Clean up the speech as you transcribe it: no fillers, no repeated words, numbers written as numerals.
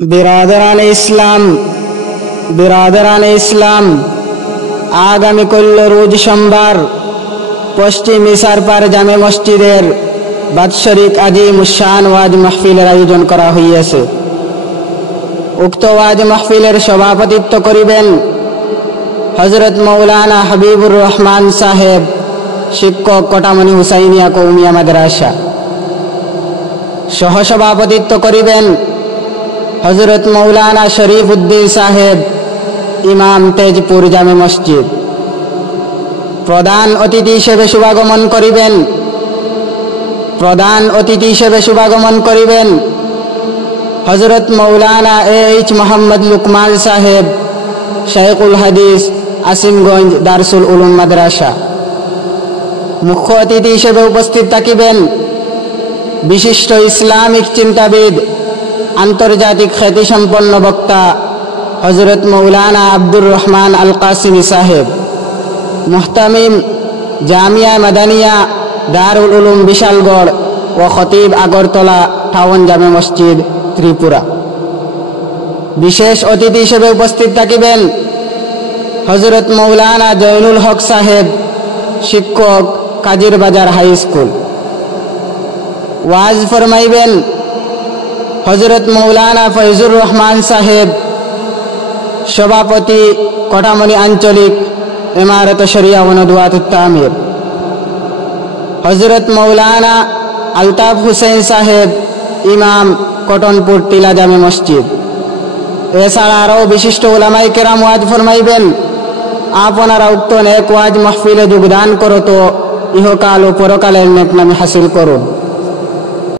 बिरादरान इस्लाम आगामीकल रोज सोमवार पश्चिम इसारपार जामे मस्जिदेर बात्सरिक আজিম উশান ওয়াজ মাহফিলের আয়োজন করা হইয়াছে। উক্ত ওয়াজ মাহফিলের সভাপতিত্ব করিবেন হযরত মাওলানা হাবিবুর রহমান সাহেব, শিক্ষক, কটামনি হুসাইনিয়া কওমিয়া মাদ্রাসা। সহসভাপতিত্ব করিবেন হযরত মাওলানা শরীফ উদ্দিন সাহেব, ইমাম, তেজপুর জামে মসজিদ। প্রধান অতিথি হিসেবে শুভাগমন করিবেন হযরত মাওলানা এইচ মোহাম্মদ লুকমান সাহেব, শাইখুল হাদিস, আসিমগঞ্জ দারসুল উলুম মাদ্রাসা। মুখ্য অতিথি হিসেবে উপস্থিত থাকিবেন বিশিষ্ট ইসলামিক চিন্তাবিদ, আন্তর্জাতিক খ্যাতিসম্পন্ন বক্তা হযরত মাওলানা আব্দুর রহমান আল কাসিমি সাহেব, মুহতামিম জামিয়া মাদানিয়া দারুল উলুম বিশালগড় ও খতিব আগরতলা টাউন জামে মসজিদ ত্রিপুরা। বিশেষ অতিথি হিসেবে উপস্থিত থাকিবেন হযরত মাওলানা জয়নুল হক সাহেব, শিক্ষক, কাজির বাজার হাই স্কুল। ওয়াজ ফরমাইবেন হযরত মাওলানা ফয়জুর রহমান সাহেব, সভাপতি, কটামনি আঞ্চলিক ইমারত শরিয়া ও নদওয়াতুত তামির। হযরত মাওলানা আলতাফ হুসেন সাহেব, ইমাম, কটনপুর টিলা জামে মসজিদ। এছাড়া আরও বিশিষ্ট উলামায়ে কেরাম ওয়াজ ফরমাইবেন। আপনারা উক্ত নেক ওয়াজ মাহফিলে যোগদান করত ইহকাল ও পরকালের নেকনামি হাসিল করুন।